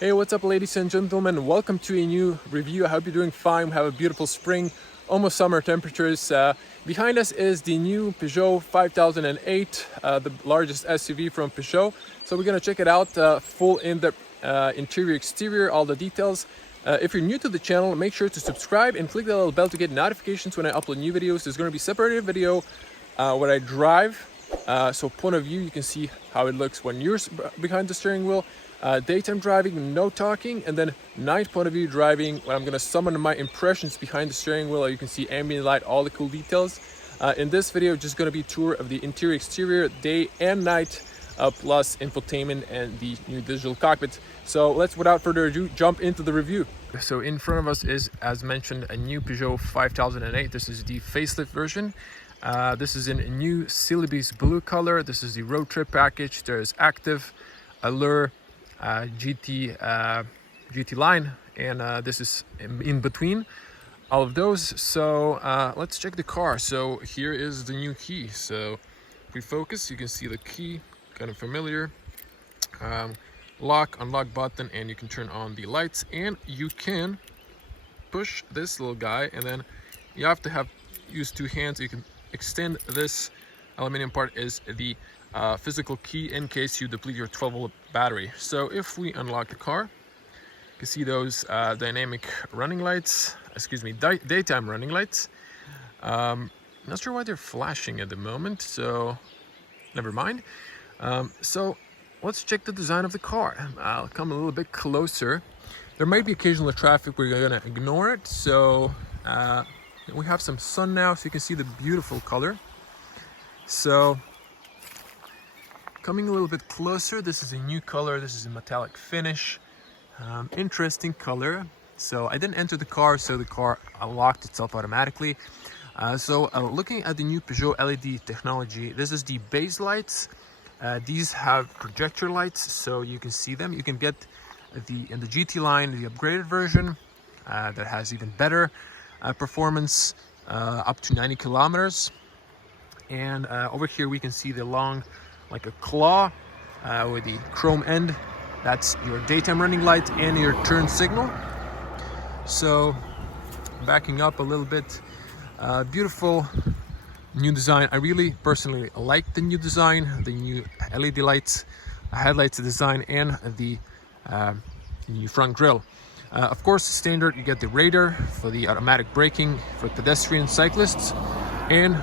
Hey, what's up, ladies and gentlemen? Welcome to a new review. I hope you're doing fine. We have a beautiful spring, almost summer temperatures. Behind us is the new Peugeot 5008, the largest SUV from Peugeot. So we're gonna check it out, full in-depth interior, exterior, all the details. If you're new to the channel, make sure to subscribe and click the little bell to get notifications when I upload new videos. There's gonna be separated video when I drive. So point of view, you can see how it looks when you're behind the steering wheel. Daytime driving, no talking, and then night point of view driving, when I'm gonna summon my impressions behind the steering wheel. You can see ambient light, all the cool details. In this video, just gonna be a tour of the interior, exterior, day and night, plus infotainment and the new digital cockpit. So let's, without further ado, jump into the review. So in front of us is, as mentioned, a new Peugeot 5008. This is the facelift version. This is in a new Celebes blue color. This is the road trip package. There is Active, Allure, GT line, and this is in between all of those. So let's check the car. So here is the new key. So if we focus, you can see the key, kind of familiar. Lock, unlock button, and you can turn on the lights, and you can push this little guy, and then you have to use two hands. You can extend this aluminum part is the physical key in case you deplete your 12-volt battery. So if we unlock the car, you can see those dynamic running lights, daytime running lights. Not sure why they're flashing at the moment, so never mind. So let's check the design of the car. I'll come a little bit closer. There might be occasional traffic, we're gonna ignore it. So we have some sun now, so you can see the beautiful color. So coming a little bit closer, this is a new color. This is a metallic finish. Interesting color. So I didn't enter the car, so the car unlocked itself automatically. Looking at the new Peugeot LED technology, this is the base lights. These have projector lights, so you can see them. You can get in the GT line, the upgraded version that has even better performance, up to 90 kilometers. And over here we can see the long, like a claw with the chrome end. That's your daytime running light and your turn signal. So backing up a little bit, beautiful new design. I really personally like the new design, the new LED lights, headlights design, and the new front grille. Of course, standard, you get the radar for the automatic braking for pedestrian cyclists, and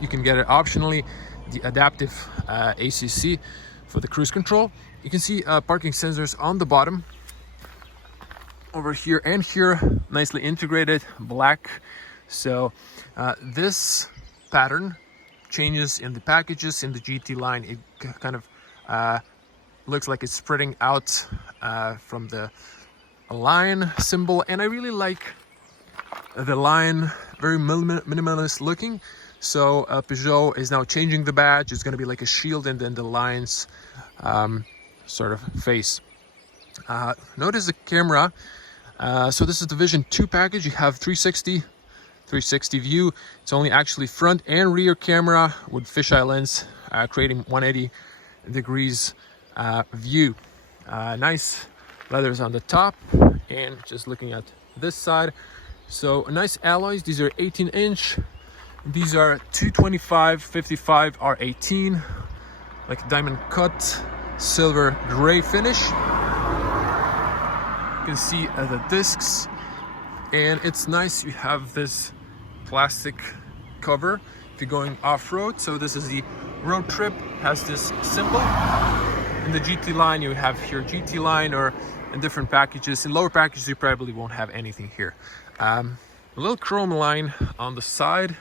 you can get it optionally the adaptive ACC for the cruise control. You can see parking sensors on the bottom over here and here, nicely integrated black. So this pattern changes in the packages. In the GT line, it kind of looks like it's spreading out from the lion symbol, and I really like the lion, very minimalist looking. So Peugeot is now changing the badge. It's going to be like a shield and then the lion's sort of face. Notice the camera. So this is the Vision 2 package. You have 360 view. It's only actually front and rear camera with fisheye lens, creating 180 degrees view. Nice leathers on the top, and just looking at this side, so nice alloys. These are 18-inch. These are 225/55 R18, like diamond cut, silver gray finish. You can see the discs, and it's nice. You have this plastic cover if you're going off-road. So this is the road trip, has this symbol. In the GT line, you have here GT line, or in different packages. In lower packages, you probably won't have anything here. A little chrome line on the side,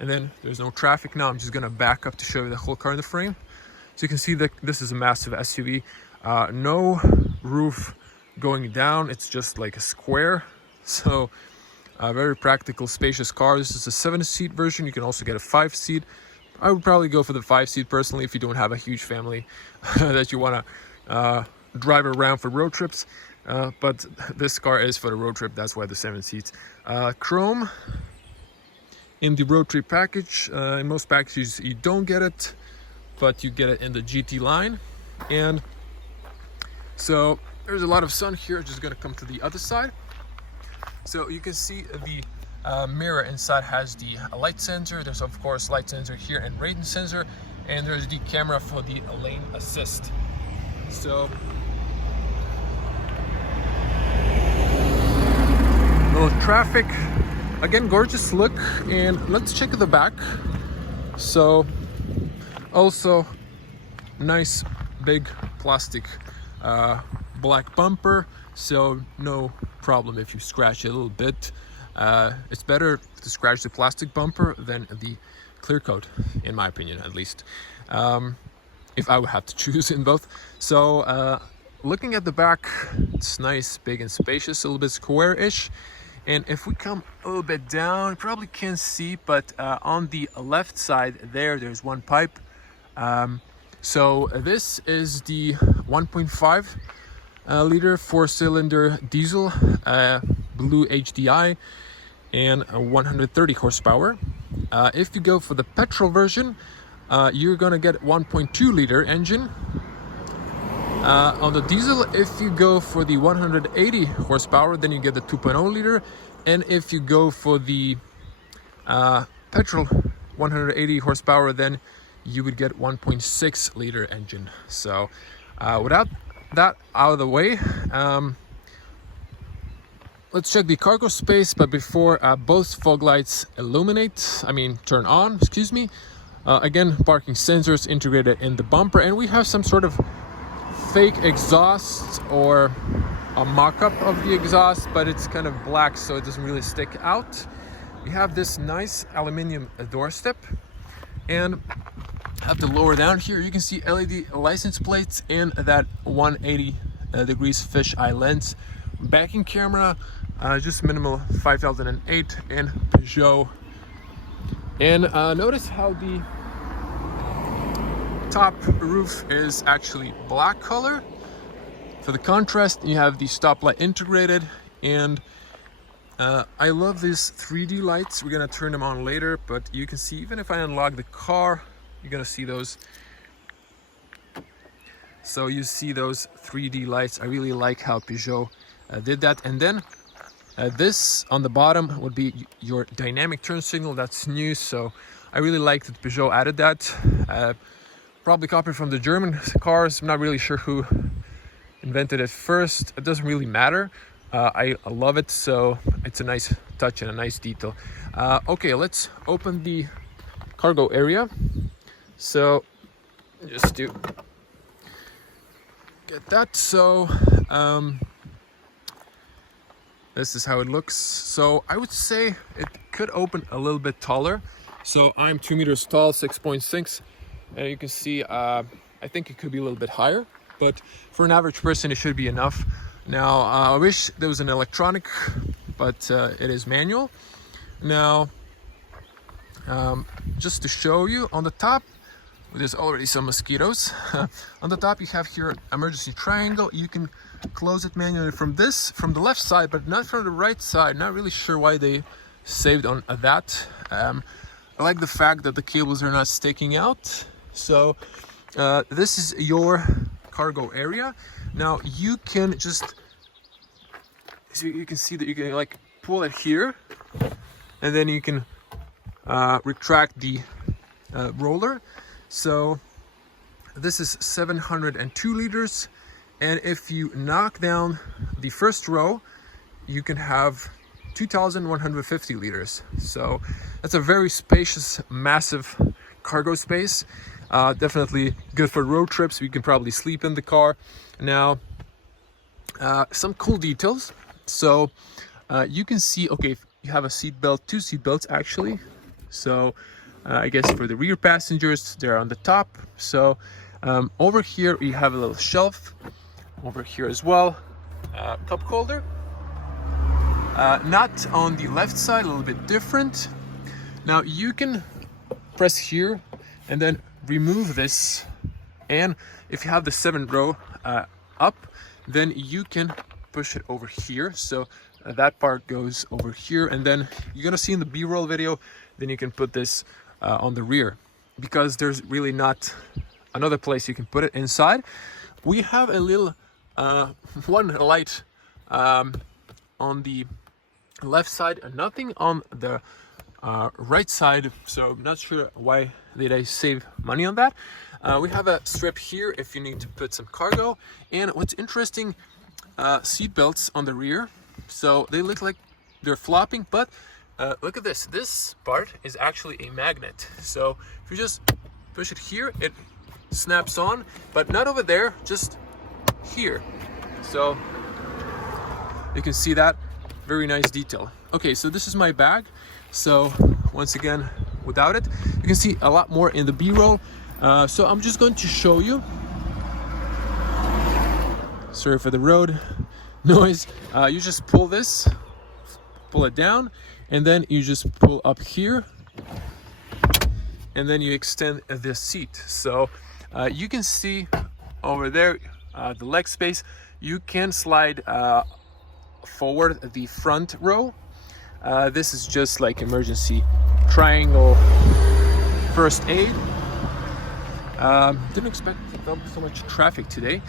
and then there's no traffic now. I'm just gonna back up to show you the whole car in the frame. So you can see that this is a massive SUV. No roof going down, it's just like a square. So a very practical, spacious car. This is a 7-seat version. You can also get a 5-seat. I would probably go for the 5-seat personally if you don't have a huge family that you want to drive around for road trips. But this car is for the road trip. That's why the 7 seats. Chrome in the road trip package. In most packages you don't get it, but you get it in the GT line. And so there's a lot of sun here. Just gonna come to the other side. So you can see the mirror inside has the light sensor. There's of course light sensor here and radon sensor, and there's the camera for the lane assist. So little traffic, again, gorgeous look. And let's check the back. So also nice big plastic black bumper, so no problem if you scratch it a little bit. It's better to scratch the plastic bumper than the clear coat, in my opinion, at least, if I would have to choose in both. So looking at the back, it's nice, big and spacious, a little bit square-ish. And if we come a little bit down, you probably can't see, but on the left side there's one pipe. So this is the 1.5 liter 4-cylinder diesel BlueHDi and 130 horsepower. If you go for the petrol version, you're gonna get 1.2 liter engine. On the diesel, if you go for the 180 horsepower, then you get the 2.0 liter. And if you go for the petrol 180 horsepower, then you would get 1.6 liter engine. So without that out of the way, let's check the cargo space. But before, both fog lights turn on, excuse me. Again, parking sensors integrated in the bumper, and we have some sort of fake exhaust or a mock-up of the exhaust, but it's kind of black, so it doesn't really stick out. We have this nice aluminum doorstep, and at the lower down here you can see LED license plates and that 180 degrees fisheye lens. Backing camera, just minimal 5008 and Peugeot. And notice how the top roof is actually black color. For the contrast, you have the stoplight integrated, and I love these 3D lights. We're gonna turn them on later, but you can see even if I unlock the car, you're gonna see those. So you see those 3D lights. I really like how Peugeot did that. And then this on the bottom would be your dynamic turn signal. That's new, so I really like that Peugeot added that. Probably copied from the German cars. I'm not really sure who invented it first. It doesn't really matter. I love it, so it's a nice touch and a nice detail. Okay, let's open the cargo area. So just to get that. So this is how it looks. So I would say it could open a little bit taller. So I'm 2 meters tall, 6.6. And you can see, I think it could be a little bit higher, but for an average person, it should be enough. Now, I wish there was an electronic, but it is manual. Now, just to show you, on the top, there's already some mosquitoes. On the top, you have here emergency triangle. You can close it manually from the left side, but not from the right side. Not really sure why they saved on that. I like the fact that the cables are not sticking out. So this is your cargo area. Now you can just, so you can see that you can like pull it here, and then you can retract the roller. So this is 702 liters, and if you knock down the first row, you can have 2,150 liters. So that's a very spacious, massive cargo space. Definitely good for road trips. You can probably sleep in the car. Now, some cool details. So you can see, okay, if you have a seat belt, 2 seat belts actually. So I guess for the rear passengers, they're on the top. So over here you have a little shelf. Over here as well, cup holder. Not on the left side, a little bit different. Now you can press here and then remove this, and if you have the 7th row up, then you can push it over here. So that part goes over here, and then you're gonna see in the B-roll video, then you can put this on the rear, because there's really not another place you can put it inside. We have a little one light on the left side and nothing on the right side, so I'm not sure why did I save money on that. We have a strip here if you need to put some cargo, and what's interesting, seat belts on the rear, so they look like they're flopping, but look at this part is actually a magnet, so if you just push it here it snaps on, but not over there, just here, so you can see that. Very nice detail. Okay, so this is my bag. So once again, without it, you can see a lot more in the B-roll. So I'm just going to show you. Sorry for the road noise. You just pull this, pull it down, and then you just pull up here, and then you extend the seat. So you can see over there the leg space. You can slide forward the front row. This is just like emergency triangle first aid. Didn't expect so much traffic today.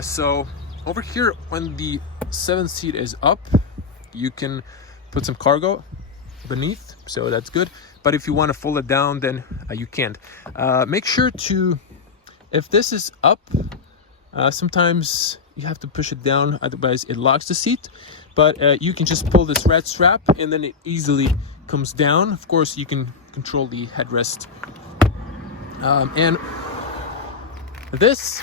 So over here, when the 7th seat is up, you can put some cargo beneath, so that's good. But if you want to fold it down, then you can't. Make sure to, if this is up, sometimes you have to push it down, otherwise it locks the seat. But you can just pull this red strap and then it easily comes down. Of course, you can control the headrest. And this,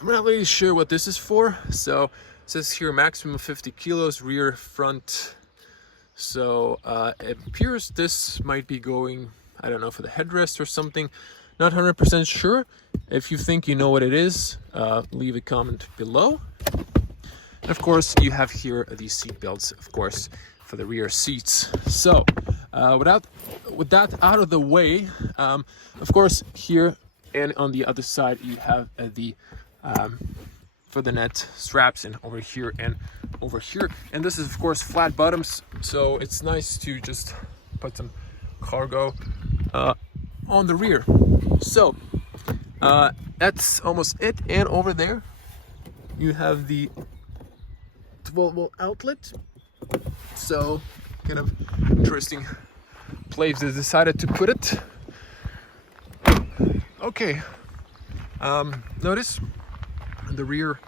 I'm not really sure what this is for. So it says here maximum 50 kilos, rear, front. So it appears this might be going, I don't know, for the headrest or something. Not 100% sure. If you think you know what it is, leave a comment below. And of course, you have here these seat belts, of course, for the rear seats. So with that out of the way, of course, here and on the other side, you have the for the net straps, and over here and over here. And this is, of course, flat bottoms, so it's nice to just put some cargo on the rear. So that's almost it. And over there you have the 12-volt outlet, so kind of interesting place they decided to put it. Okay, notice the rear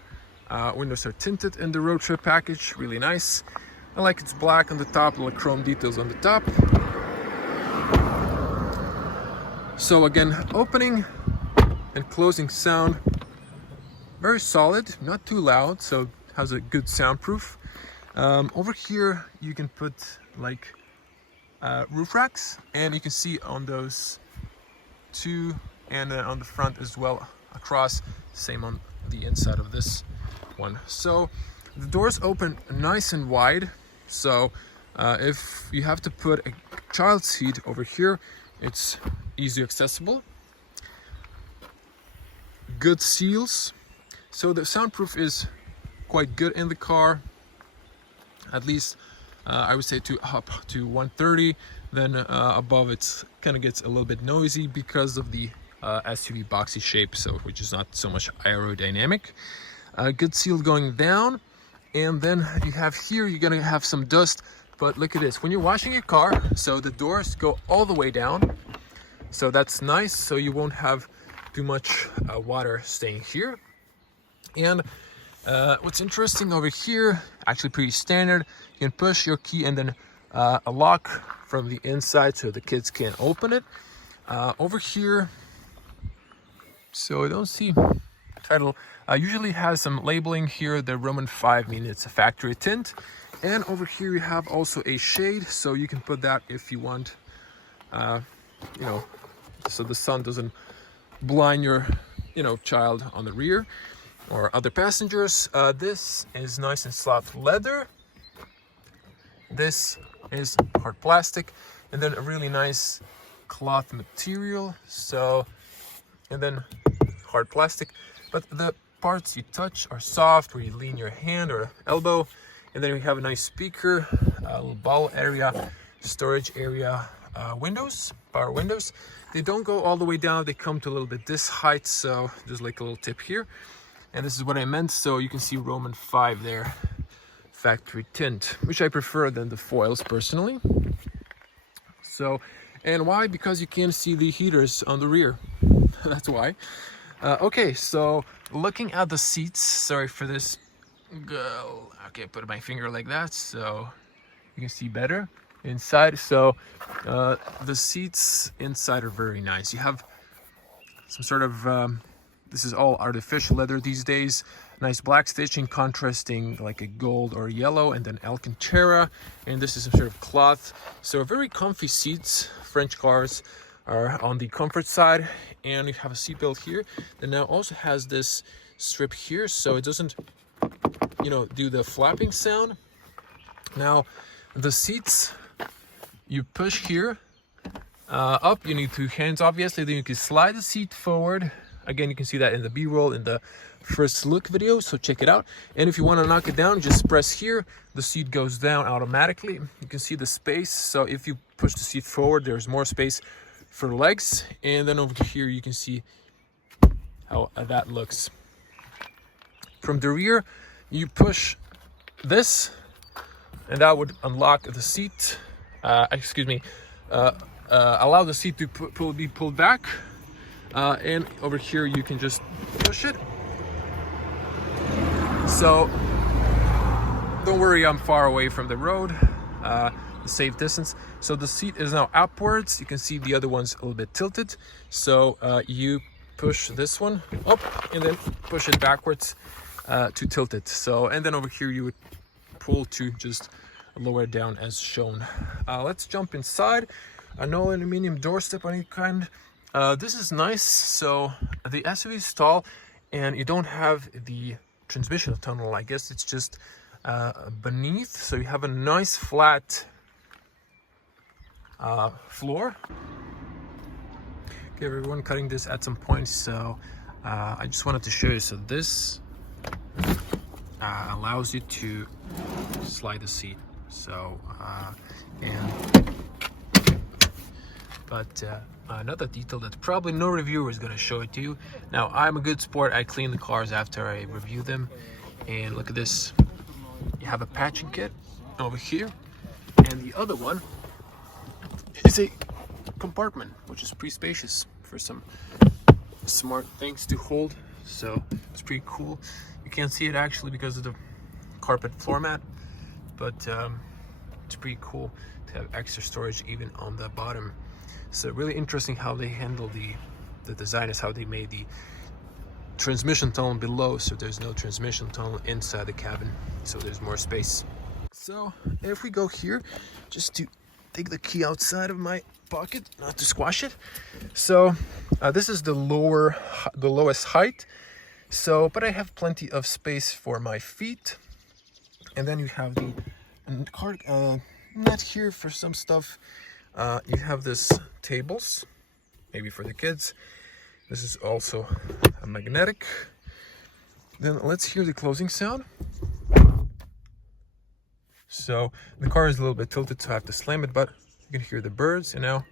windows are tinted in the road trip package, really nice. I like it's black on the top, little chrome details on the top. So again, opening and closing sound, very solid, not too loud, so has a good soundproof. Over here you can put like roof racks, and you can see on those two, and then on the front as well across, same on the inside of this one. So the doors open nice and wide, so if you have to put a child seat over here, it's easy accessible. Good seals, so the soundproof is quite good in the car, at least I would say to up to 130. Then above it's kind of gets a little bit noisy because of the SUV boxy shape, so which is not so much aerodynamic. Good seal going down, and then you have here, you're gonna have some dust, but look at this, when you're washing your car, so the doors go all the way down, so that's nice, so you won't have too much water staying here. And what's interesting over here, actually pretty standard, you can push your key and then a lock from the inside so the kids can't open it. Over here, so I don't see title, usually has some labeling here, the Roman 5 means it's a factory tint. And over here you have also a shade, so you can put that if you want, you know, so the sun doesn't blind your, you know, child on the rear or other passengers. This is nice and soft leather. This is hard plastic, and then a really nice cloth material. So, and then hard plastic, but the parts you touch are soft, where you lean your hand or elbow. And then we have a nice speaker, a little ball area, storage area, windows, power windows. They don't go all the way down, they come to a little bit this height, so there's like a little tip here. And this is what I meant. So you can see Roman 5 there, factory tint, which I prefer than the foils personally. So, and why? Because you can't see the heaters on the rear. That's why. Okay, so looking at the seats, sorry for this. Okay, put my finger like that so you can see better inside. So the seats inside are very nice. You have some sort of this is all artificial leather these days. Nice black stitching contrasting like a gold or yellow, and then Alcantara, and this is some sort of cloth. So very comfy seats. French cars are on the comfort side, and you have a seatbelt here that now also has this strip here, so it doesn't, you know, do the flapping sound. Now the seats, you push here up, you need 2 hands obviously, then you can slide the seat forward. Again, you can see that in the B-roll in the first look video, so check it out. And if you want to knock it down, just press here, the seat goes down automatically. You can see the space, so if you push the seat forward, there's more space for the legs. And then over here you can see how that looks. From the rear, you push this and that would unlock the seat, allow the seat to be pulled back, and over here you can just push it. So don't worry, I'm far away from the road, the safe distance. So the seat is now upwards. You can see the other one's a little bit tilted, so you push this one up and then push it backwards to tilt it. So, and then over here you would pull to just lower it down as shown. Let's jump inside. No aluminum doorstep of any kind. This is nice. So the SUV is tall and you don't have the transmission tunnel. I guess it's just beneath, so you have a nice flat floor. Okay, everyone, cutting this at some point, so I just wanted to show you. So this allows you to slide the seat. So another detail that probably no reviewer is going to show it to you. Now, I'm a good sport. I clean the cars after I review them, and look at this. You have a patching kit over here, and the other one is a compartment, which is pretty spacious for some smart things to hold. So it's pretty cool. You can't see it actually because of the carpet floor mat, but it's pretty cool to have extra storage even on the bottom. So really interesting how they handle the design is how they made the transmission tunnel below, so there's no transmission tunnel inside the cabin, so there's more space. So if we go here, just to take the key outside of my pocket, not to squash it. So this is the lowest height. So, but I have plenty of space for my feet. And then you have the card net here for some stuff. You have this tables, maybe for the kids. This is also a magnetic. Then let's hear the closing sound. So the car is a little bit tilted, so I have to slam it, but you can hear the birds. And now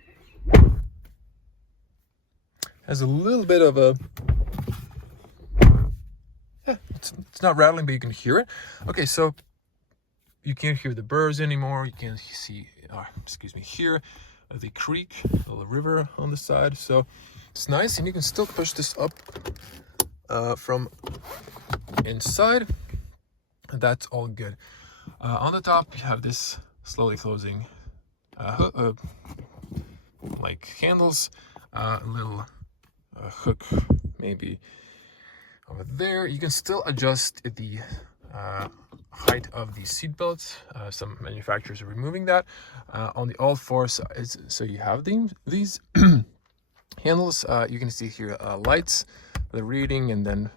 has a little bit of a it's not rattling, but you can hear it. Okay, so you can't hear the birds anymore. You can see hear the creek, the river on the side. So it's nice, and you can still push this up from inside. That's all good. On the top you have this slowly closing like handles, a little hook maybe over there. You can still adjust the height of the seat belts. Some manufacturers are removing that. On the all four sides, so you have these handles. You can see here lights, the reading, and then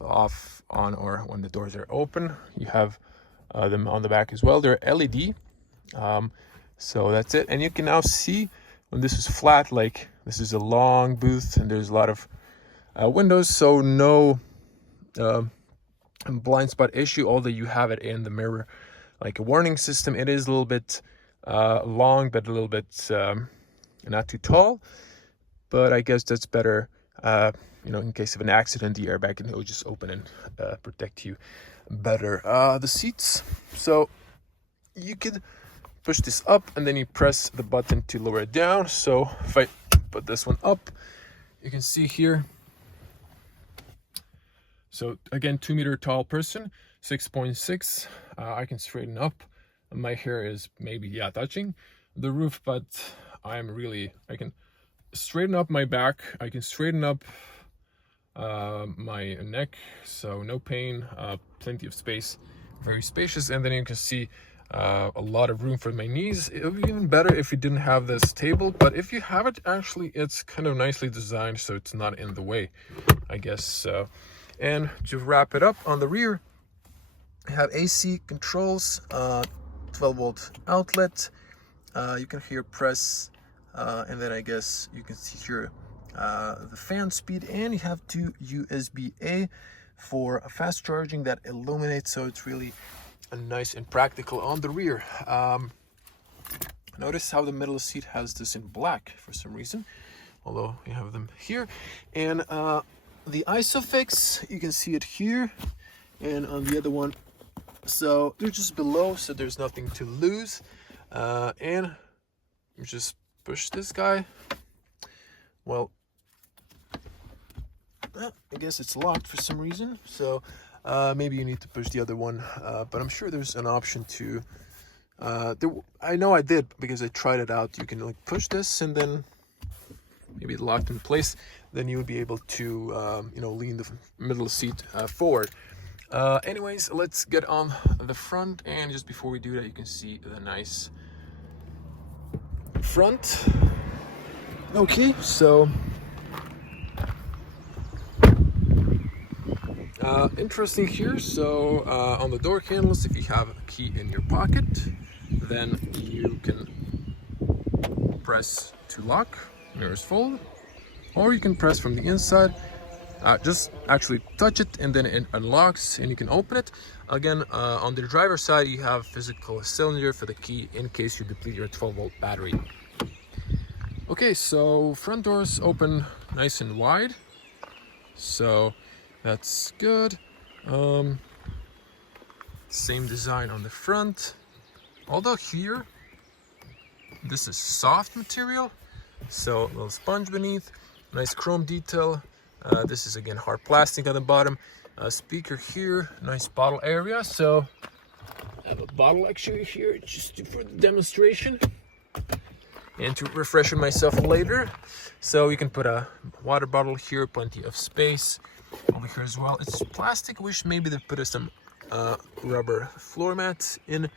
off, on, or when the doors are open. You have them on the back as well. They're LED. So that's it. And you can now see when this is flat, like this is a long booth and there's a lot of windows, so no blind spot issue, although you have it in the mirror like a warning system. It is a little bit long, but a little bit not too tall, but I guess that's better you know, in case of an accident, the airbag can just open and protect you better. The seats, so you could push this up and then you press the button to lower it down. So if I put this one up, you can see here. So again, 2-meter tall person, 6.6. I can straighten up. My hair is maybe, yeah, touching the roof, but I can straighten up my back. I can straighten up my neck, so no pain, plenty of space, very spacious. And then you can see a lot of room for my knees. It would be even better if you didn't have this table, but if you have it, actually it's kind of nicely designed, so it's not in the way, I guess. So, and to wrap it up, on the rear you have AC controls, 12-volt outlet. You can hear press, and then I guess you can see here the fan speed, and you have 2 USB-A for fast charging that illuminates, so it's really nice and practical on the rear. Notice how the middle seat has this in black for some reason, although you have them here. And the ISOFIX, you can see it here and on the other one, so they're just below, so there's nothing to lose. And you just push this guy. Well, I guess it's locked for some reason, so maybe you need to push the other one, but I'm sure there's an option to I know I did because I tried it out. You can like push this and then maybe it locked in place, then you would be able to you know, lean the middle seat forward. Anyways, let's get on the front, and just before we do that, you can see the nice front. Okay, so interesting here. So on the door handles, if you have a key in your pocket, then you can press to lock, mirrors fold, or you can press from the inside. Just actually touch it and then it unlocks and you can open it. Again, on the driver's side, you have physical cylinder for the key in case you deplete your 12-volt battery. Okay, so front doors open nice and wide, so that's good. Same design on the front, although here this is soft material, so a little sponge beneath, nice chrome detail. This is again hard plastic at the bottom. Speaker here, nice bottle area, so I have a bottle actually here just for the demonstration and to refresh myself later. So you can put a water bottle here, plenty of space over here as well. It's plastic. I wish maybe they put some rubber floor mats in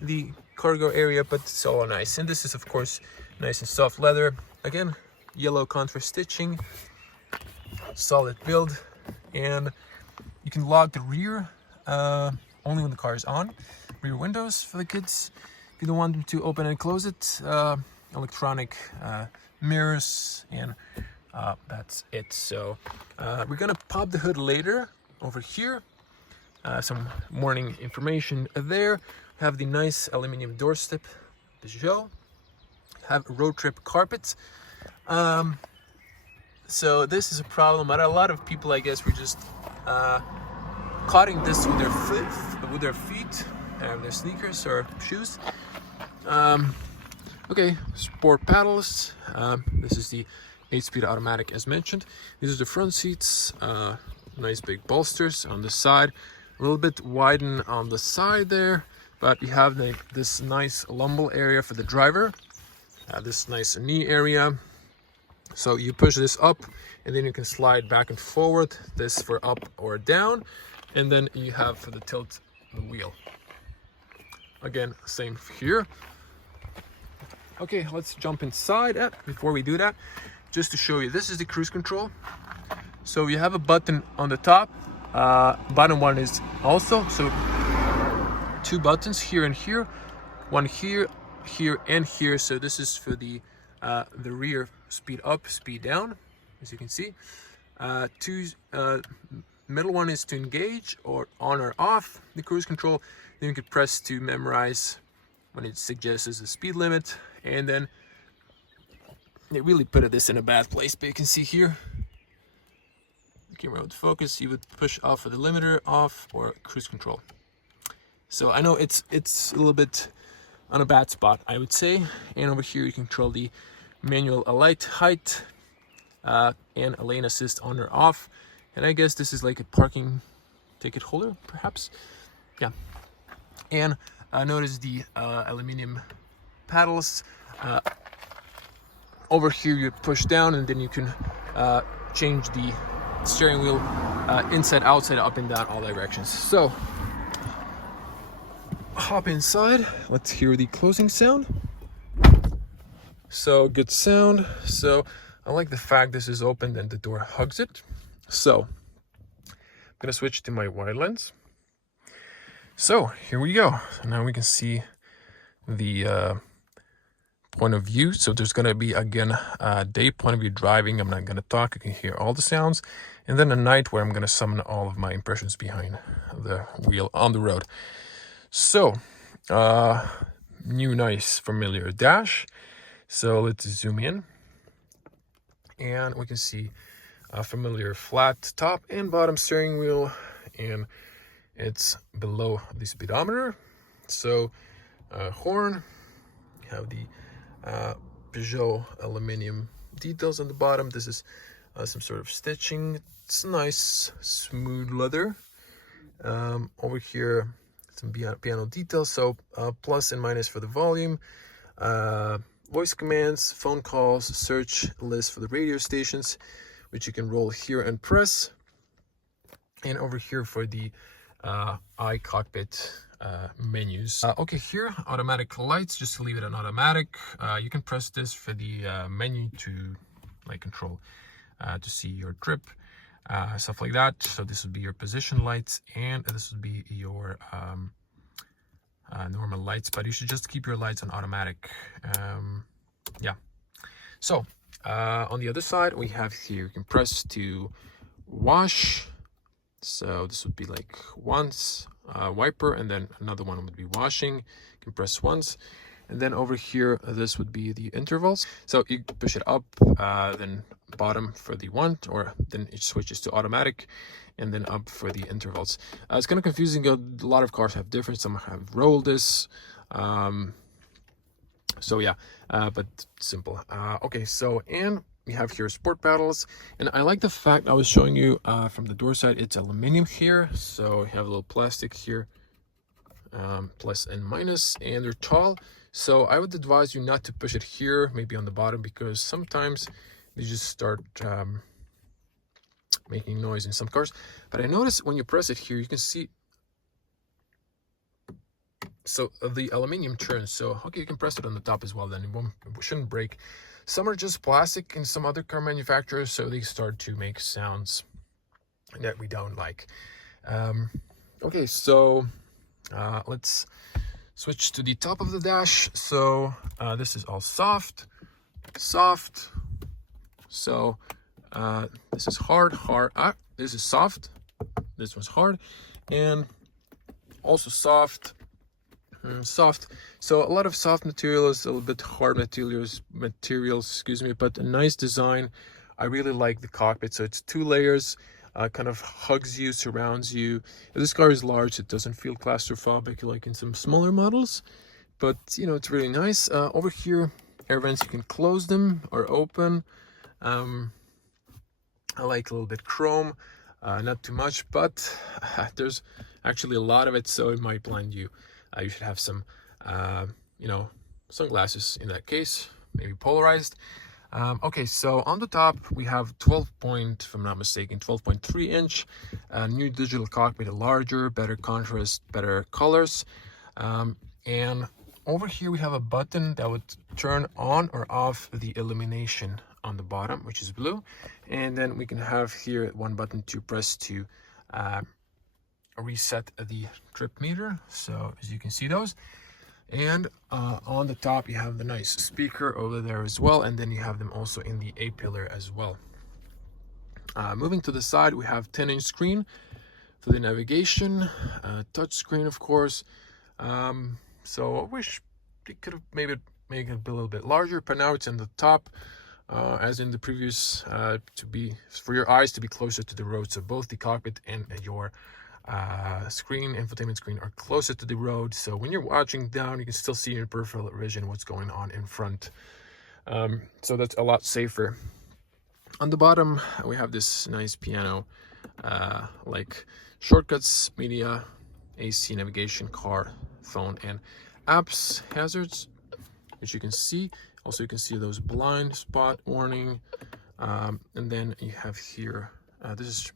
the cargo area, but it's all nice. And this is of course nice and soft leather. Again, yellow contrast stitching, solid build, and you can lock the rear only when the car is on. Rear windows for the kids if you don't want them to open and close it. Electronic mirrors, and that's it. So we're gonna pop the hood later over here. Some warning information there. Have the nice aluminum doorstep, Peugeot. Have road trip carpets. So this is a problem, but a lot of people, I guess, were just cutting this with their feet, their sneakers or shoes. Okay, sport paddles. This is the 8-speed automatic as mentioned. These are the front seats. Nice big bolsters on the side. A little bit widen on the side there, but you have this nice lumbar area for the driver. This nice knee area. So you push this up and then you can slide back and forward, this for up or down, and then you have for the tilt the wheel. Again, same here. Okay, let's jump inside. Before we do that, just to show you, this is the cruise control. So you have a button on the top. Bottom one is also, so 2 buttons here and here, one here, here and here. So this is for the rear speed up, speed down, as you can see. Middle one is to engage or on or off the cruise control. Then you can press to memorize when it suggests the speed limit, and then they really put this in a bad place, but you can see here camera would focus, you would push off for the limiter, off, or cruise control. So I know it's a little bit on a bad spot, I would say. And over here you control the manual light height and a lane assist on or off. And I guess this is like a parking ticket holder, perhaps. Yeah. And notice the aluminum paddles. Over here you push down, and then you can change the steering wheel inside, outside, up and down, all directions. So hop inside, let's hear the closing sound. So good sound. So I like the fact this is open and the door hugs it. So I'm gonna switch to my wide lens. So here we go. So now we can see the point of view. So there's gonna be, again, day point of view driving. I'm not gonna talk, you can hear all the sounds. And then a night where I'm gonna summon all of my impressions behind the wheel on the road. So new, nice, familiar dash. So let's zoom in, and we can see a familiar flat top and bottom steering wheel, and it's below the speedometer. So horn, you have the Peugeot aluminum details on the bottom. This is some sort of stitching. It's nice, smooth leather. Over here, some piano details. So plus and minus for the volume. Voice commands, phone calls, search list for the radio stations, which you can roll here and press. And over here for the iCockpit menus. Okay, here, automatic lights, just to leave it on automatic. You can press this for the menu to like control to see your trip, stuff like that. So this would be your position lights, and this would be your normal lights, but you should just keep your lights on automatic. Yeah. So on the other side, we have here, you can press to wash. So this would be like once, wiper, and then another one would be washing. You can press once. And then over here, this would be the intervals. So you push it up, then bottom for the one, or then it switches to automatic, and then up for the intervals. It's kind of confusing. A lot of cars have different. Some have rolled this. So yeah, but simple. Okay, so, and we have here sport paddles, and I like the fact I was showing you from the door side, it's aluminum here. So you have a little plastic here, plus and minus, and they're tall. So I would advise you not to push it here, maybe on the bottom, because sometimes they just start making noise in some cars. But I noticed when you press it here, you can see, so the aluminum turns. So okay, you can press it on the top as well, then it shouldn't break. Some are just plastic in some other car manufacturers, so they start to make sounds that we don't like. Okay, so let's switch to the top of the dash. So this is all soft. So this is hard. This is soft. This one's hard, and also soft. Soft. So a lot of soft materials, a little bit hard materials, excuse me, but a nice design. I really like the cockpit. So it's 2 layers, kind of hugs you, surrounds you. This car is large, it doesn't feel claustrophobic like in some smaller models, but you know, it's really nice. Over here, air vents, you can close them or open. I like a little bit chrome, not too much, but there's actually a lot of it, so it might blind you. You should have some, you know, sunglasses in that case, maybe polarized. Okay, so on the top we have 12.3 inch, new digital cockpit, larger, better contrast, better colors. And over here we have a button that would turn on or off the illumination on the bottom, which is blue. And then we can have here one button to press to reset the trip meter. So as you can see those. And on the top you have the nice speaker over there as well, and then you have them also in the A-pillar as well. Moving to the side, we have 10-inch screen for the navigation, touch screen of course. So I wish they could have maybe make it a little bit larger, but now it's in the top. as in the previous, to be for your eyes to be closer to the road. So both the cockpit and your infotainment screen are closer to the road. So when you're watching down, you can still see in your peripheral vision what's going on in front. So that's a lot safer. On the bottom, we have this nice piano, like shortcuts, media, AC, navigation, car, phone, and apps, hazards, which you can see. Also, you can see those blind spot warning. And then you have here, this is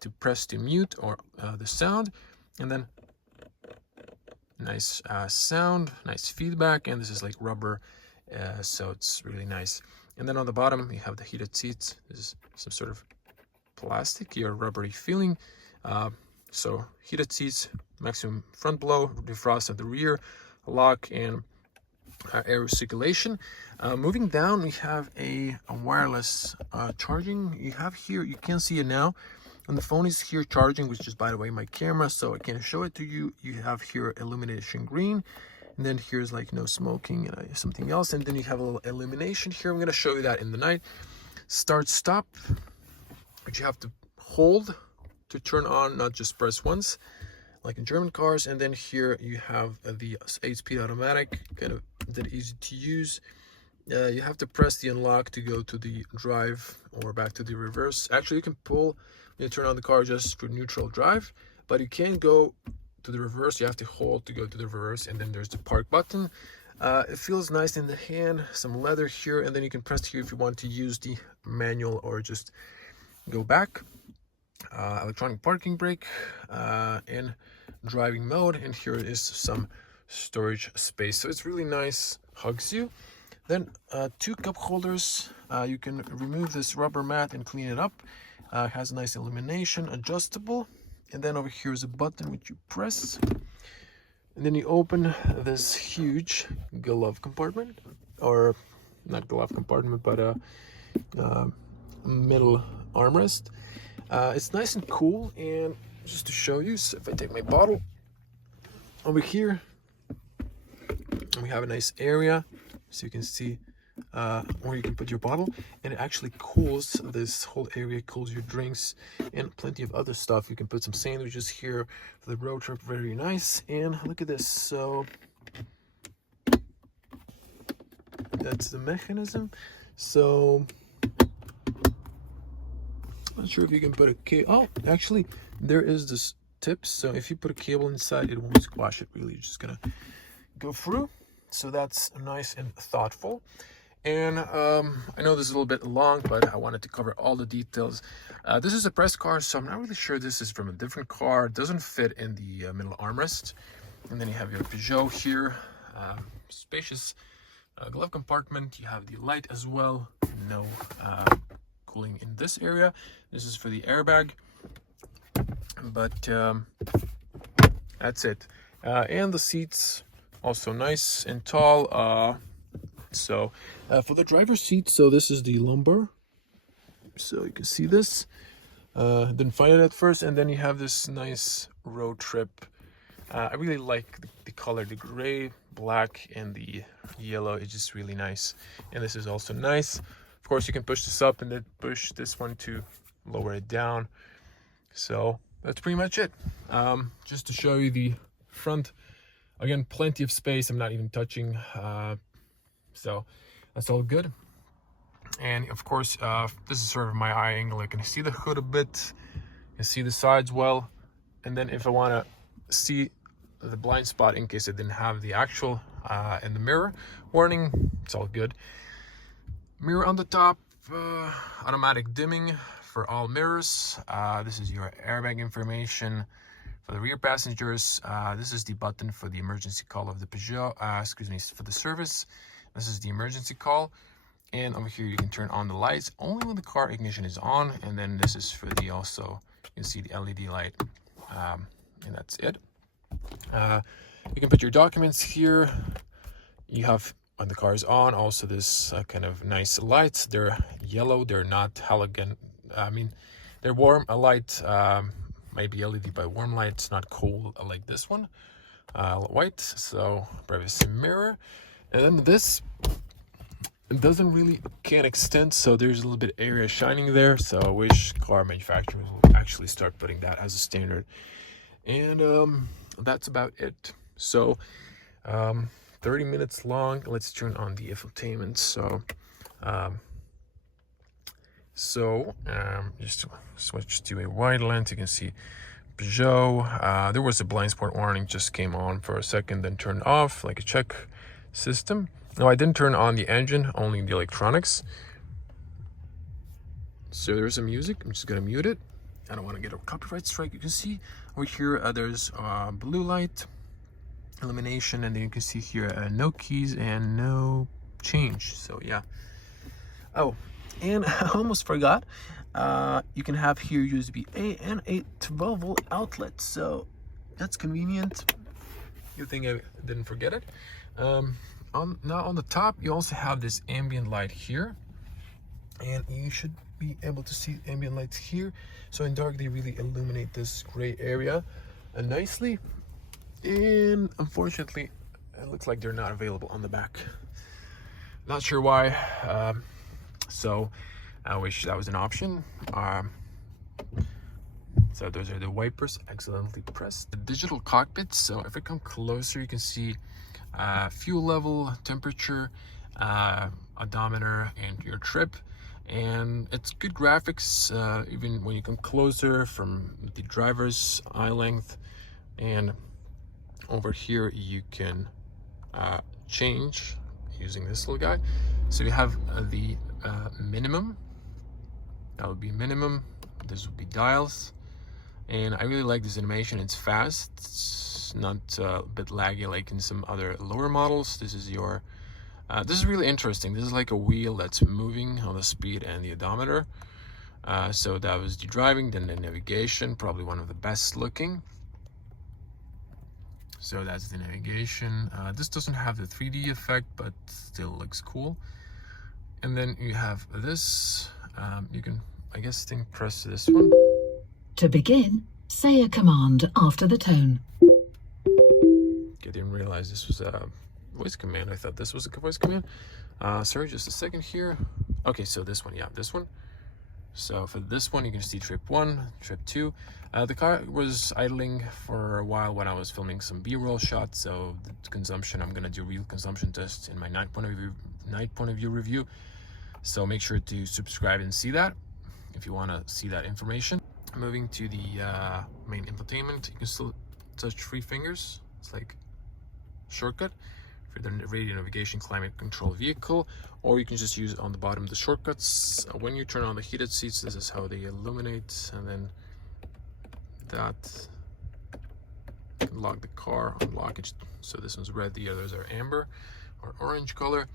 to press to mute or the sound. And then nice sound, nice feedback. And this is like rubber, so it's really nice. And then on the bottom, you have the heated seats. This is some sort of plastic or rubbery feeling. So heated seats, maximum front blow, defrost at the rear, lock, and air circulation. Moving down, we have a wireless charging. You have here, you can see it now, and the phone is here charging, which is, by the way, my camera, so I can't show it to you. You have here illumination green, and then here's like no smoking and something else, and then you have a little illumination here. I'm going to show you that in the night. Start stop, which you have to hold to turn on, not just press once like in German cars. And then here you have the 8-speed automatic, kind of that easy to use. You have to press the unlock to go to the drive or back to the reverse. Actually, you can pull when you turn on the car just for neutral drive, but you can't go to the reverse. You have to hold to go to the reverse. And then there's the park button. It feels nice in the hand, some leather here, and then you can press here if you want to use the manual or just go back. Electronic parking brake in driving mode, and here is some storage space, so it's really nice, hugs you. Then 2 cup holders. You can remove this rubber mat and clean it up. Has nice illumination, adjustable. And then over here is a button which you press, and then you open this huge glove compartment, or not glove compartment, but a middle armrest. It's nice and cool. And just to show you, so if I take my bottle over here, we have a nice area, so you can see where you can put your bottle, and it actually cools this whole area, cools your drinks and plenty of other stuff. You can put some sandwiches here for the road trip, very nice. And look at this, so that's the mechanism. So not sure if you can put a cable. Oh, actually, there is this tip. So if you put a cable inside, it won't squash it. Really, you're just gonna go through. So that's nice and thoughtful. And I know this is a little bit long, but I wanted to cover all the details. This is a press car, so I'm not really sure this is from a different car. It doesn't fit in the middle armrest. And then you have your Peugeot here, spacious glove compartment. You have the light as well. No cooling in this area. This is for the airbag, but that's it. And the seats also nice and tall. So for the driver's seat, so this is the lumbar, so you can see this. Didn't find it at first. And then you have this nice road trip. I really like the color, the gray, black, and the yellow. It's just really nice. And this is also nice. Of course, you can push this up and then push this one to lower it down. So that's pretty much it. Just to show you the front, again, plenty of space. I'm not even touching, so that's all good. And of course, this is sort of my eye angle. I can see the hood a bit, you can see the sides well. And then if I want to see the blind spot in case I didn't have the actual in the mirror warning, it's all good. Mirror on the top, automatic dimming for all mirrors. This is your airbag information for the rear passengers. This is the button for the emergency call of the Peugeot, excuse me, for the service. This is the emergency call. And over here you can turn on the lights only when the car ignition is on. And then this is for the, also you can see the LED light, and that's it. You can put your documents here. You have, when the car is on, also this kind of nice lights. They're yellow, they're not halogen. I mean, they're warm. A light might be LED by warm light. It's not cool like this one, white. So privacy mirror. And then this It doesn't really can't extend, so there's a little bit of area shining there. So I wish car manufacturers will actually start putting that as a standard. And that's about it. So 30 minutes long. Let's turn on the infotainment. Just to switch to a wide lens, you can see Peugeot. There was a blind spot warning, just came on for a second, then turned off like a check system. No, I didn't turn on the engine, only the electronics. So there's some music. I'm just gonna mute it. I don't want to get a copyright strike. You can see over here there's blue light illumination, and then you can see here no keys and no change. So yeah. Oh, and I almost forgot. You can have here USB-A and a 12-volt outlet. So that's convenient. Good thing I didn't forget it. Now on the top, you also have this ambient light here, and you should be able to see ambient lights here. So in dark, they really illuminate this gray area nicely. And unfortunately, it looks like they're not available on the back. Not sure why. So I wish that was an option. So those are the wipers, excellently pressed. The digital cockpit. So if I come closer, you can see fuel level, temperature, odometer, and your trip. And it's good graphics, even when you come closer from the driver's eye length. And over here you can change using this little guy. So you have the minimum. That would be minimum. This would be dials. And I really like this animation. It's fast. It's not a bit laggy like in some other lower models. This is your this is really interesting. This is like a wheel that's moving on the speed and the odometer. So that was the driving, then the navigation, probably one of the best looking. So that's the navigation. This doesn't have the 3D effect, but still looks cool. And then you have this. You can, I guess, press this one. To begin, say a command after the tone. I didn't realize this was a voice command. I thought this was a voice command. Sorry, just a second here. Okay, so this one, yeah, this one. So for this one, you can see trip 1, trip 2. The car was idling for a while when I was filming some B-roll shots. So the consumption, I'm gonna do real consumption tests in my night point of view review. So make sure to subscribe and see that if you want to see that information. Moving to the main infotainment, you can still touch 3 fingers. It's like shortcut for the radio navigation, climate control vehicle, or you can just use on the bottom the shortcuts. When you turn on the heated seats, this is how they illuminate, and then that you can lock the car, unlock it. So this one's red, the others are amber or orange color.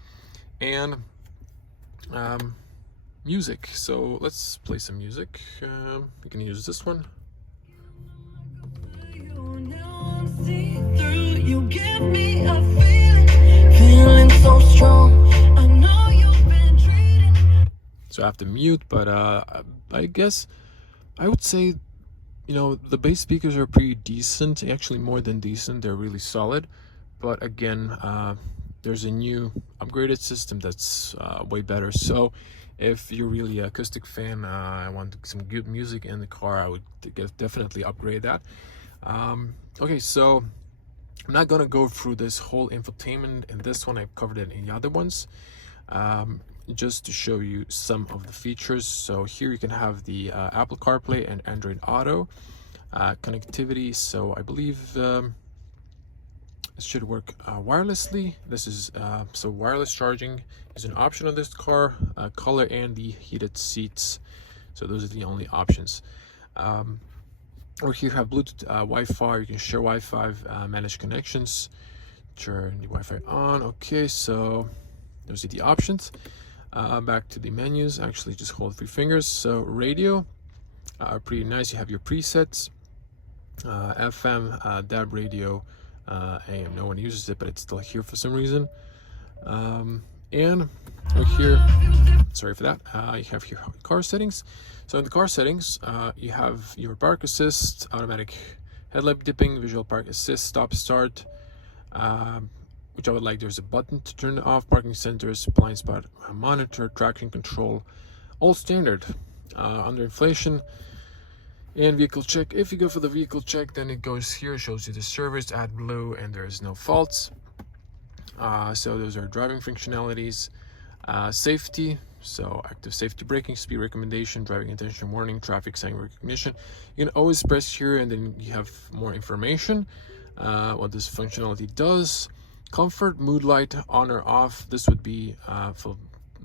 And music. So let's play some music. We can use this one. You give me a feeling so strong. I know you've been treating. So I have to mute, but I guess I would say, you know, the bass speakers are pretty decent, actually more than decent. They're really solid. But again, there's a new upgraded system that's way better. So if you're really an acoustic fan, I want some good music in the car, I would definitely upgrade that. Okay, so I'm not gonna go through this whole infotainment in this one. I've covered it in the other ones, just to show you some of the features. So here you can have the Apple CarPlay and Android Auto connectivity. So I believe it should work wirelessly. This is so wireless charging is an option on this car. Color and the heated seats. So those are the only options. Or here you have Bluetooth, Wi-Fi. You can share Wi-Fi, manage connections, turn the Wi-Fi on. Okay, so those are the options. Back to the menus. Actually, just hold 3 fingers. So radio, pretty nice. You have your presets, FM, DAB radio, AM. No one uses it, but it's still here for some reason. And right here, sorry for that. You have your car settings. So in the car settings, you have your park assist, automatic headlamp dipping, visual park assist, stop start. which I would like. There's a button to turn it off, parking sensors, blind spot monitor, traction control, all standard. Under inflation and vehicle check. If you go for the vehicle check, then it goes here, shows you the service, add blue, and there's no faults. So those are driving functionalities. Safety, so active safety braking, speed recommendation, driving attention warning, traffic sign recognition. You can always press here and then you have more information, what this functionality does. Comfort, mood light, on or off. This would be for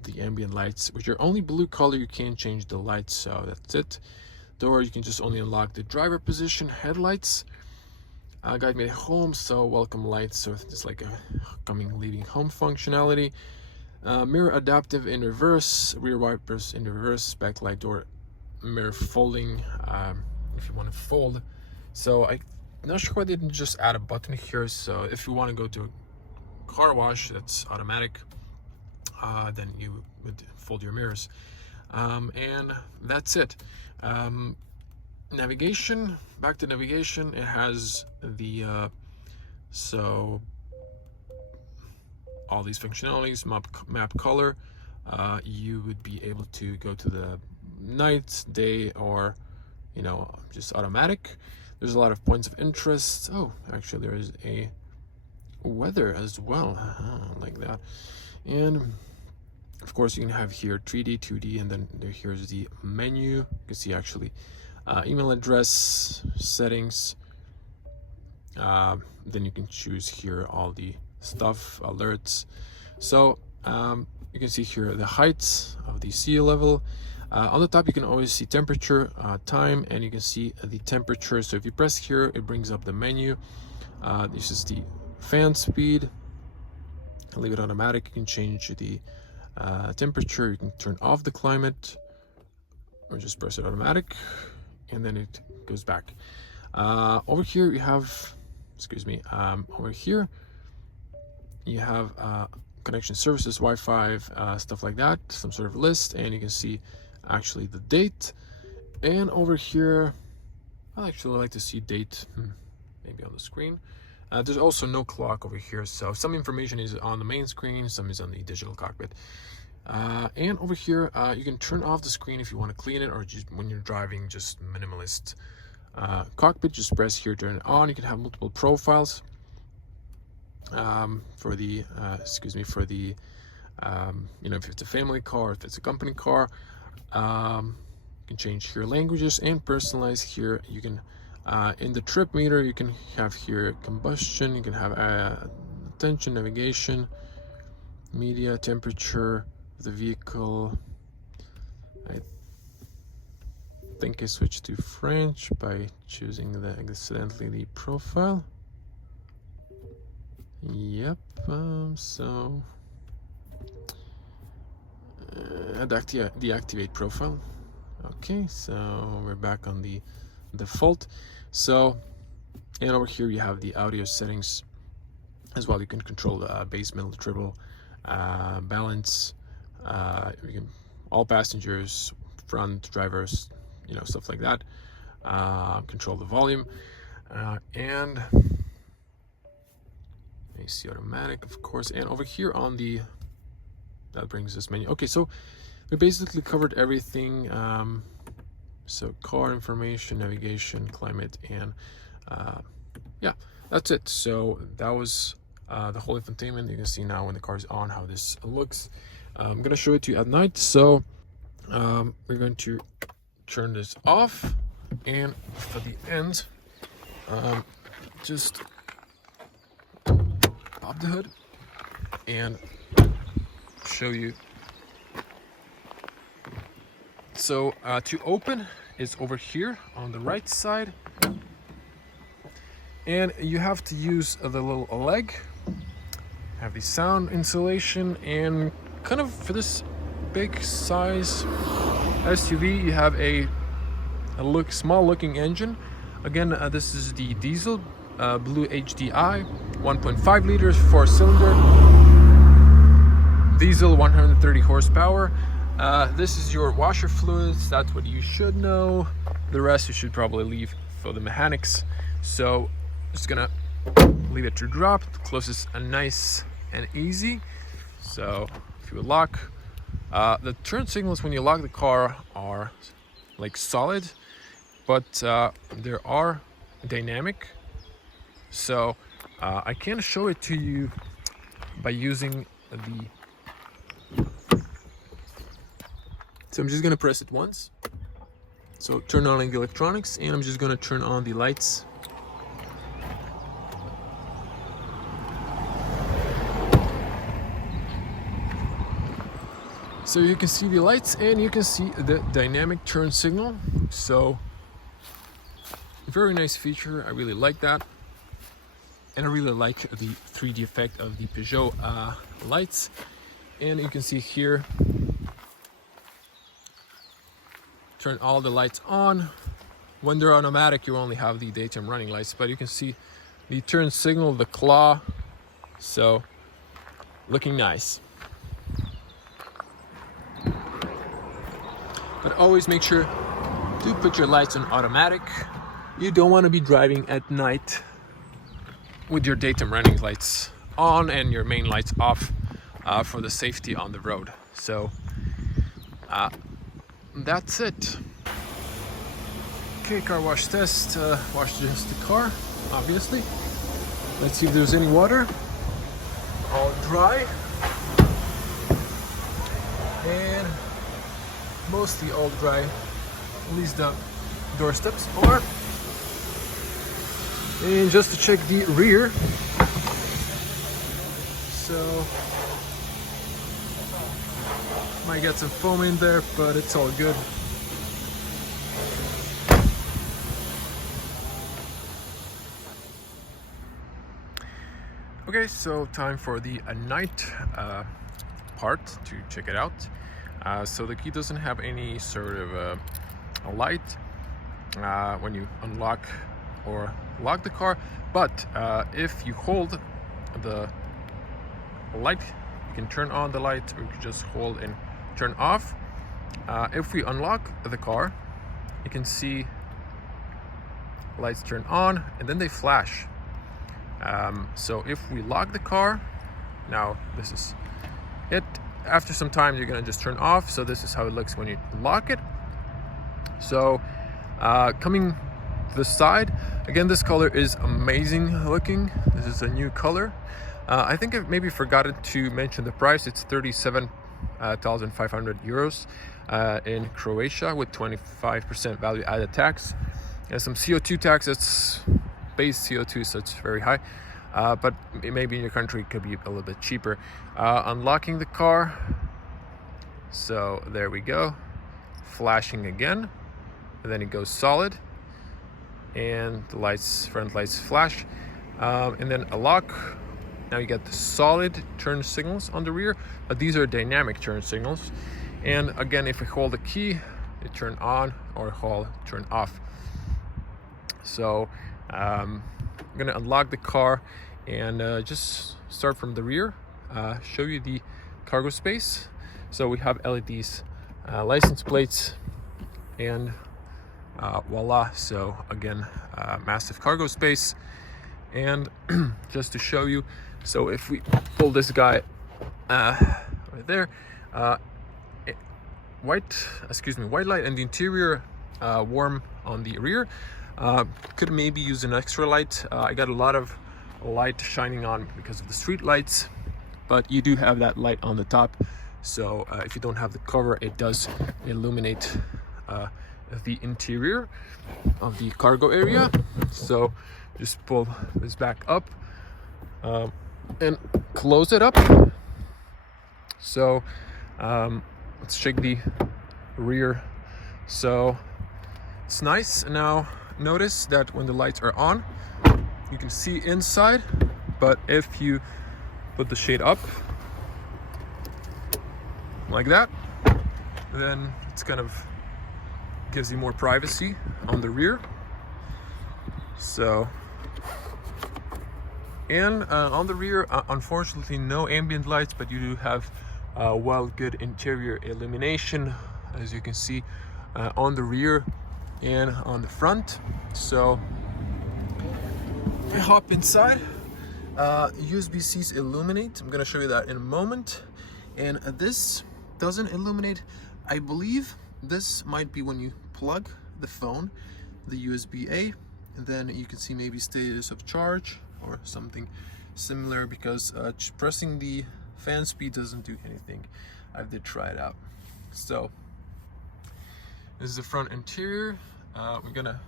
the ambient lights, which are only blue color. You can't change the lights, so that's it. Door, you can just only unlock the driver position. Headlights, guide me home, so welcome lights, so it's like a coming leaving home functionality. Mirror adaptive in reverse, rear wipers in reverse, backlight door, mirror folding, if you want to fold. So I'm not sure why they didn't just add a button here. So if you want to go to a car wash that's automatic, then you would fold your mirrors, and that's it. Navigation, back to navigation. It has the so all these functionalities, map color. You would be able to go to the night, day, or just automatic. There's a lot of points of interest. Oh, actually there is a weather as well, like that. And of course you can have here 3D, 2D, and then here's the menu. You can see actually email address, settings, then you can choose here all the stuff, alerts. So you can see here the heights of the sea level. On the top you can always see temperature, time, and you can see the temperature. So if you press here, it brings up the menu. This is the fan speed. I'll leave it automatic. You can change the temperature. You can turn off the climate, or just press it automatic, and then it goes back. Over here you have, over here you have connection services, Wi-Fi, stuff like that, some sort of list, and you can see actually the date. And over here, I actually like to see date, maybe on the screen. There's also no clock over here, so some information is on the main screen, some is on the digital cockpit. And over here, you can turn off the screen if you want to clean it, or just when you're driving, just minimalist cockpit. Just press here, turn it on. You can have multiple profiles. For the if it's a family car, if it's a company car, you can change here languages and personalize here. You can in the trip meter, you can have here combustion, you can have attention, navigation, media, temperature of the vehicle. I think I switched to French by choosing accidentally the profile. Yep. So deactivate profile. Okay, so we're back on the default. So, and over here you have the audio settings as well. You can control the bass, middle, treble, balance. You can all passengers, front, drivers, stuff like that. Control the volume, and AC automatic, of course. And over here on the, that brings this menu. Okay, so we basically covered everything. So car information, navigation, climate, and yeah, that's it. So that was the whole infotainment. You can see now when the car is on how this looks. I'm gonna show it to you at night. So we're going to turn this off, and for the end, just pop the hood and show you. So to open is over here on the right side, and you have to use the little leg. Have the sound insulation, and kind of for this big size SUV, you have a small looking engine. Again, this is the diesel BlueHDi, 1.5 liters, 4-cylinder diesel, 130 horsepower. This is your washer fluids. That's what you should know. The rest you should probably leave for the mechanics. So just gonna leave it to drop. It closes nice and easy. So if you lock, the turn signals when you lock the car are like solid, but there are dynamic. So I can show it to you by using the. So I'm just gonna press it once. So turn on the electronics, and I'm just gonna turn on the lights. So you can see the lights and you can see the dynamic turn signal. So very nice feature, I really like that. And I really like the 3D effect of the Peugeot lights. And you can see here, turn all the lights on. When they're automatic, you only have the daytime running lights, but you can see the turn signal, the claw. So looking nice. But always make sure to put your lights on automatic. You don't want to be driving at night with your daytime running lights on and your main lights off for the safety on the road. So that's it. Okay, car wash test. Wash just the car, obviously. Let's see if there's any water. All dry. And mostly all dry, at least the door steps are. And just to check the rear, so might get some foam in there, but it's all good. Okay, so time for the night part to check it out. So the key doesn't have any sort of a light when you unlock or lock the car, but if you hold the light, you can turn on the light, or you can just hold and turn off. If we unlock the car, you can see lights turn on and then they flash. So if we lock the car, now this is it. After some time, you're gonna just turn off. So this is how it looks when you lock it. So coming to the side, again, this color is amazing looking. This is a new color. I think I maybe forgot to mention the price. It's 37,500 euros in Croatia with 25% value added tax and some CO2 tax. It's base CO2, so it's very high. But maybe in your country it could be a little bit cheaper. Unlocking the car, so there we go, flashing again, and then it goes solid, and the lights, front lights flash, and then a lock. Now you get the solid turn signals on the rear, but these are dynamic turn signals. And again, if I hold the key, it turn on, or hold turn off. So I'm gonna unlock the car and just start from the rear, show you the cargo space. So we have LEDs, license plates, and voila. So again, massive cargo space. And just to show you, so if we pull this guy right there, white light in the interior, warm on the rear. Could maybe use an extra light. I got a lot of light shining on because of the street lights, but you do have that light on the top. So if you don't have the cover, it does illuminate the interior of the cargo area. So just pull this back up and close it up. So let's check the rear. So it's nice. Now notice that when the lights are on, you can see inside, but if you put the shade up like that, then it's kind of gives you more privacy on the rear. So, and on the rear, unfortunately no ambient lights, but you do have good interior illumination, as you can see on the rear and on the front. So if I hop inside, USB-C's illuminate. I'm gonna show you that in a moment. And this doesn't illuminate. I believe this might be when you plug the phone, the USB-A, and then you can see maybe status of charge or something similar, because pressing the fan speed doesn't do anything. I did try it out. So this is the front interior. We're gonna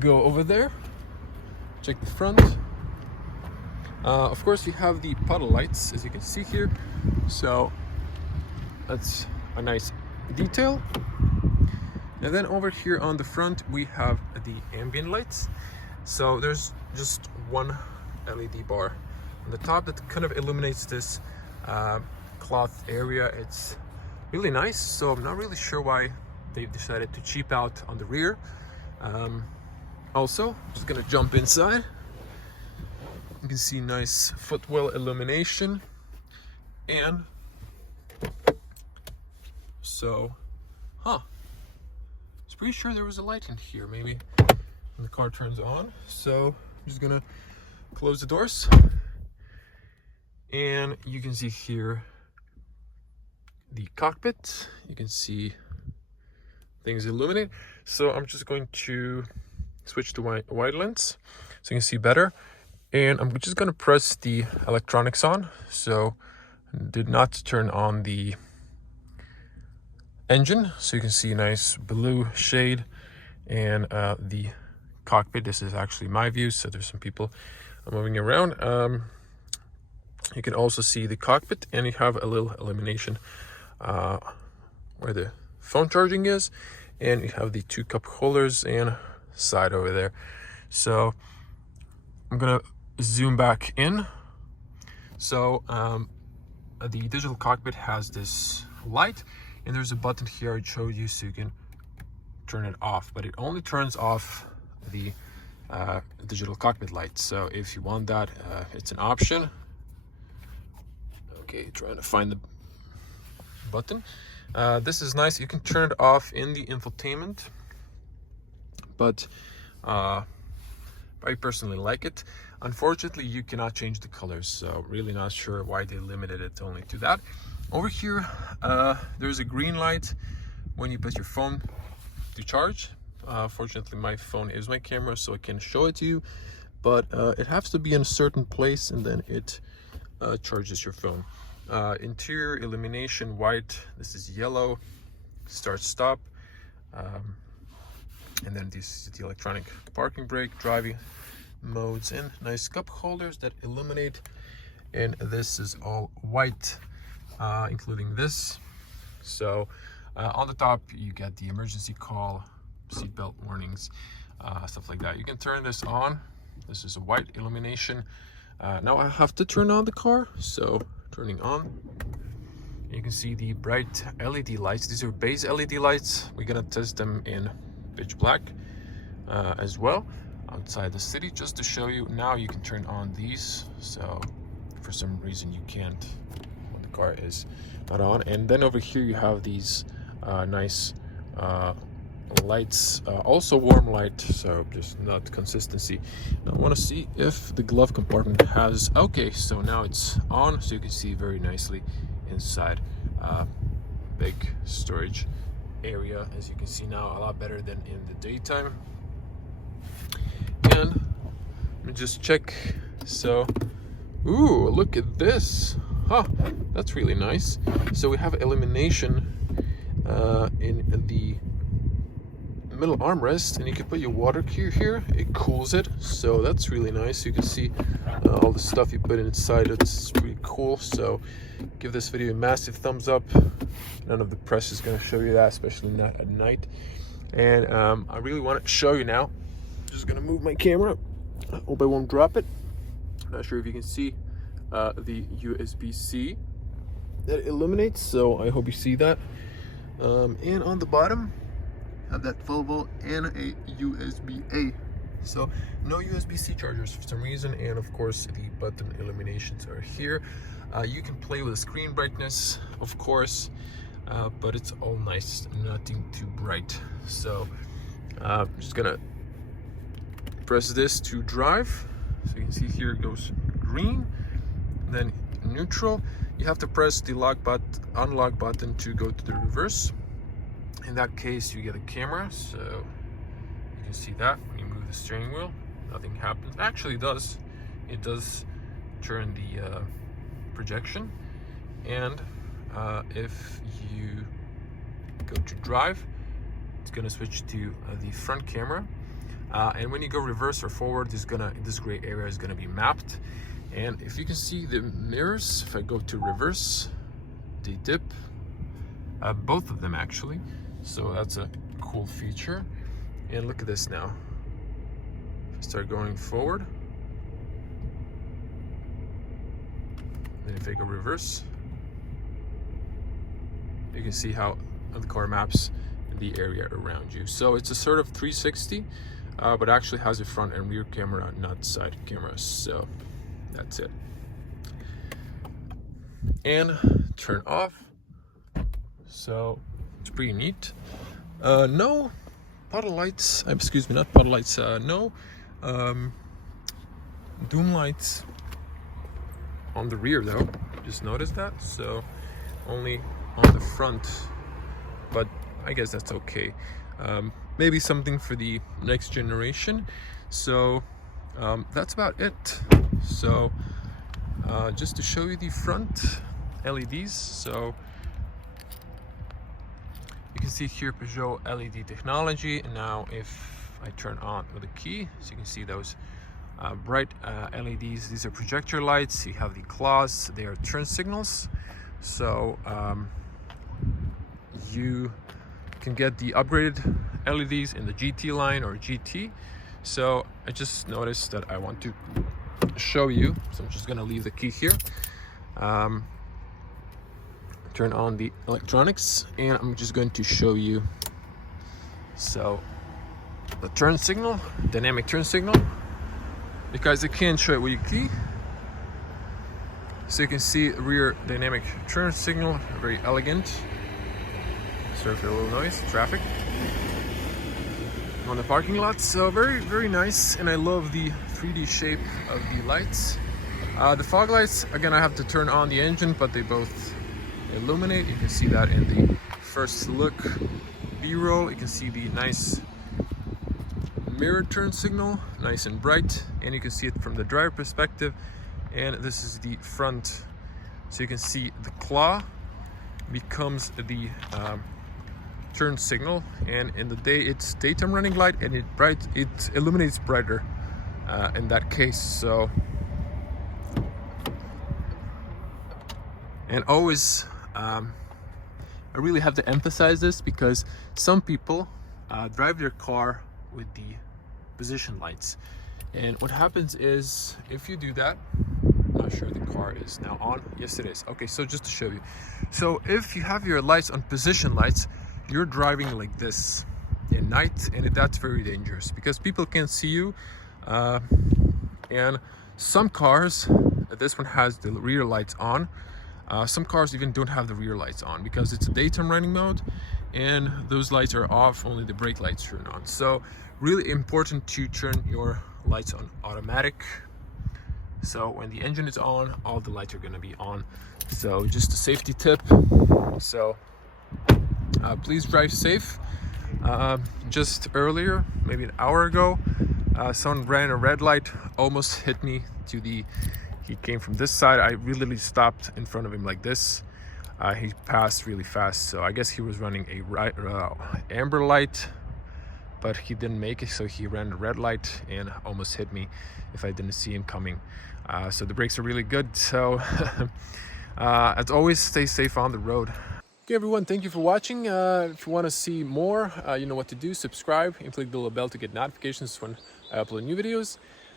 go over there, check the front. Of course, you have the puddle lights, as you can see here, so that's a nice detail. And then over here on the front we have the ambient lights. So there's just one LED bar on the top that kind of illuminates this cloth area. It's really nice, so I'm not really sure why they've decided to cheap out on the rear. Also, just gonna jump inside. You can see nice footwell illumination, and so, I was pretty sure there was a light in here, maybe when the car turns on. So I'm just gonna close the doors, and you can see here the cockpit. You can see things illuminate. So I'm just going to switch to wide lens so you can see better. And I'm just gonna press the electronics on. So did not turn on the engine, so you can see a nice blue shade, and the cockpit. This is actually my view, so there's some people moving around. You can also see the cockpit, and you have a little illumination where the phone charging is, and you have the 2 cup holders and side over there. So I'm gonna zoom back in. So the digital cockpit has this light, and there's a button here I showed you, so you can turn it off, but it only turns off the digital cockpit light. So if you want that, it's an option. Okay, trying to find the button. This is nice. You can turn it off in the infotainment, but I personally like it. Unfortunately, you cannot change the colors, so really not sure why they limited it only to that. Over here, there's a green light when you put your phone to charge. Fortunately, my phone is my camera, so I can show it to you, but it has to be in a certain place, and then it charges your phone. Interior illumination white. This is yellow. Start stop. And then this is the electronic parking brake, driving modes, and nice cup holders that illuminate. And this is all white, including this. So on the top you get the emergency call, seatbelt warnings, stuff like that. You can turn this on. This is a white illumination. Now I have to turn on the car, so turning on. You can see the bright LED lights. These are base LED lights. We're gonna test them in pitch black as well outside the city, just to show you. Now you can turn on these, so for some reason you can't when the car is not on. And then over here you have these nice lights, also warm light, so just not consistency. Now I want to see if the glove compartment has, okay, so now it's on, so you can see very nicely inside. Big storage area, as you can see now, a lot better than in the daytime. And let me just check. So, ooh, look at this. That's really nice. So we have illumination in the middle armrest, and you can put your water cure here. It cools it, so that's really nice. You can see all the stuff you put inside. It's pretty cool. So give this video a massive thumbs up. None of the press is going to show you that, especially not at night. And I really want to show you now. Just going to move my camera. I hope I won't drop it. Not sure if you can see the USB-C that illuminates, so I hope you see that. And on the bottom have that 12 volt and a USB-A. So no USB-C chargers for some reason, and of course the button illuminations are here. You can play with the screen brightness, of course, but it's all nice, nothing too bright. So I'm just gonna press this to drive. So you can see here it goes green, then neutral. You have to press the unlock button to go to the reverse. In that case, you get a camera, so you can see that when you move the steering wheel, nothing happens. Actually, it does turn the projection. And if you go to drive, it's gonna switch to the front camera. And when you go reverse or forward, this gray area is gonna be mapped. And if you can see the mirrors, if I go to reverse, they dip, both of them actually. So that's a cool feature. And look at this now. If I start going forward, then if I go reverse, you can see how the car maps the area around you. So it's a sort of 360, but actually has a front and rear camera, not side cameras. So that's it. And turn off. So it's pretty neat. No puddle lights, excuse me, not puddle lights, no doom lights on the rear though. Just noticed that. So only on the front, but I guess that's okay. Maybe something for the next generation. So that's about it. So just to show you the front LEDs. So you can see here Peugeot LED technology. And now if I turn on with a key, so you can see those bright LEDs. These are projector lights. You have the claws, they are turn signals. So you can get the upgraded LEDs in the GT line or GT. So I just noticed that I want to show you, so I'm just gonna leave the key here, turn on the electronics, and I'm just going to show you. So the turn signal, dynamic turn signal, because I can't show it with your key. So you can see rear dynamic turn signal, very elegant. Sorry for a little noise, traffic on the parking lot. So very nice, and I love the 3D shape of the lights. The fog lights, again, I have to turn on the engine, but they both illuminate. You can see that in the first look B-roll. You can see the nice mirror turn signal, nice and bright, and you can see it from the driver perspective. And this is the front, so you can see the claw becomes the turn signal, and in the day it's daytime running light, and it illuminates brighter in that case. So, and always I really have to emphasize this, because some people drive their car with the position lights, and what happens is, if you do that, I'm not sure the car is now on. Yes, it is. Okay, so just to show you, so if you have your lights on position lights, you're driving like this at night, and that's very dangerous because people can't see you. And some cars, this one has the rear lights on. Some cars even don't have the rear lights on because it's a daytime running mode, and those lights are off, only the brake lights turn on. So really important to turn your lights on automatic. So when the engine is on, all the lights are going to be on. So just a safety tip. So please drive safe. Just earlier, maybe an hour ago, someone ran a red light, almost hit me he came from this side. I really stopped in front of him like this. He passed really fast, so I guess he was running a amber light, but he didn't make it, so he ran a red light and almost hit me if I didn't see him coming. So the brakes are really good. So as always, stay safe on the road. Okay, everyone, thank you for watching. If you want to see more, you know what to do. Subscribe and click the little bell to get notifications when I upload new videos.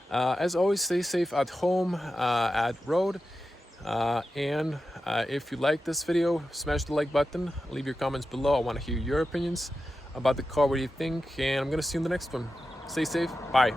As always, stay safe at home, at road. And if you like this video, smash the like button. Leave your comments below. I want to hear your opinions about the car. What do you think? And I'm going to see you in the next one. Stay safe. Bye.